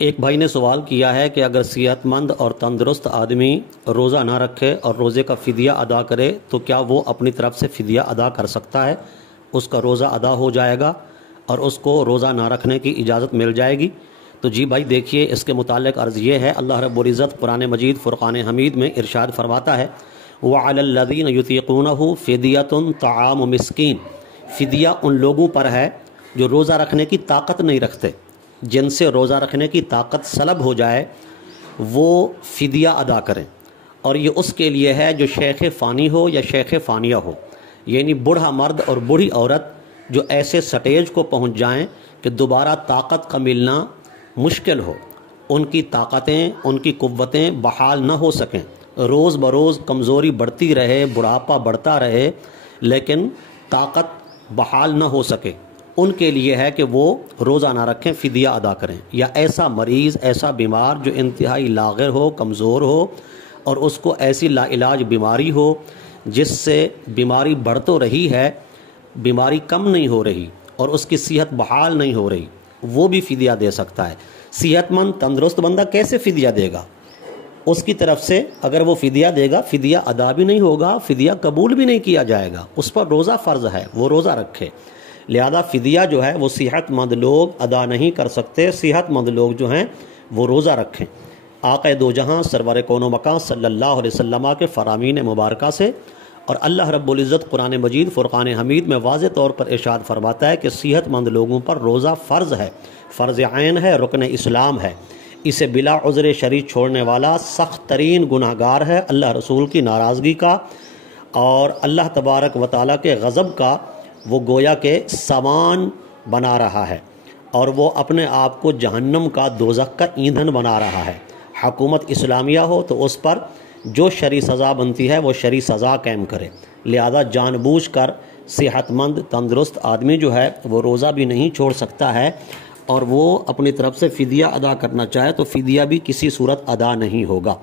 ایک بھائی نے سوال کیا ہے کہ اگر صحت مند اور تندرست آدمی روزہ نہ رکھے اور روزے کا فدیہ ادا کرے تو کیا وہ اپنی طرف سے فدیہ ادا کر سکتا ہے؟ اس کا روزہ ادا ہو جائے گا اور اس کو روزہ نہ رکھنے کی اجازت مل جائے گی؟ تو جی بھائی دیکھیے، اس کے متعلق عرض یہ ہے، اللہ رب العزت قرآن مجید فرقان حمید میں ارشاد فرماتا ہے وَعَلَى الَّذِينَ يُطِيقُونَهُ فِدْيَةٌ طَعَامُ مِسْكِينٍ، فدیہ ان لوگوں پر ہے جو روزہ رکھنے کی طاقت نہیں رکھتے، جن سے روزہ رکھنے کی طاقت سلب ہو جائے وہ فدیہ ادا کریں، اور یہ اس کے لیے ہے جو شیخ فانی ہو یا شیخ فانیہ ہو، یعنی بوڑھا مرد اور بوڑھی عورت جو ایسے سٹیج کو پہنچ جائیں کہ دوبارہ طاقت کا ملنا مشکل ہو، ان کی طاقتیں، ان کی قوتیں بحال نہ ہو سکیں، روز بروز کمزوری بڑھتی رہے، بڑھاپا بڑھتا رہے لیکن طاقت بحال نہ ہو سکے، ان کے لیے ہے کہ وہ روزہ نہ رکھیں، فدیہ ادا کریں۔ یا ایسا مریض، ایسا بیمار جو انتہائی لاغر ہو، کمزور ہو، اور اس کو ایسی لا علاج بیماری ہو جس سے بیماری بڑھ تو رہی ہے، بیماری کم نہیں ہو رہی اور اس کی صحت بحال نہیں ہو رہی، وہ بھی فدیہ دے سکتا ہے۔ صحت مند تندرست بندہ کیسے فدیہ دے گا؟ اس کی طرف سے اگر وہ فدیہ دے گا، فدیہ ادا بھی نہیں ہوگا، فدیہ قبول بھی نہیں کیا جائے گا، اس پر روزہ فرض ہے، وہ روزہ رکھے۔ لہذا فدیہ جو ہے وہ صحت مند لوگ ادا نہیں کر سکتے، صحت مند لوگ جو ہیں وہ روزہ رکھیں۔ آقا دو جہاں سرور کون و مکان صلی اللہ علیہ وسلم کے فرامین مبارکہ سے، اور اللہ رب العزت قرآن مجید فرقان حمید میں واضح طور پر ارشاد فرماتا ہے کہ صحت مند لوگوں پر روزہ فرض ہے، فرض عین ہے، رکن اسلام ہے، اسے بلا عذر شرعی چھوڑنے والا سخت ترین گناہ گار ہے، اللہ رسول کی ناراضگی کا اور اللہ تبارک و تعالیٰ کے غضب کا وہ گویا کہ سامان بنا رہا ہے، اور وہ اپنے آپ کو جہنم کا، دوزخ کا ایندھن بنا رہا ہے۔ حکومت اسلامیہ ہو تو اس پر جو شرعی سزا بنتی ہے وہ شرعی سزا قائم کرے۔ لہذا جان بوجھ کر صحت مند تندرست آدمی جو ہے وہ روزہ بھی نہیں چھوڑ سکتا ہے، اور وہ اپنی طرف سے فدیہ ادا کرنا چاہے تو فدیہ بھی کسی صورت ادا نہیں ہوگا۔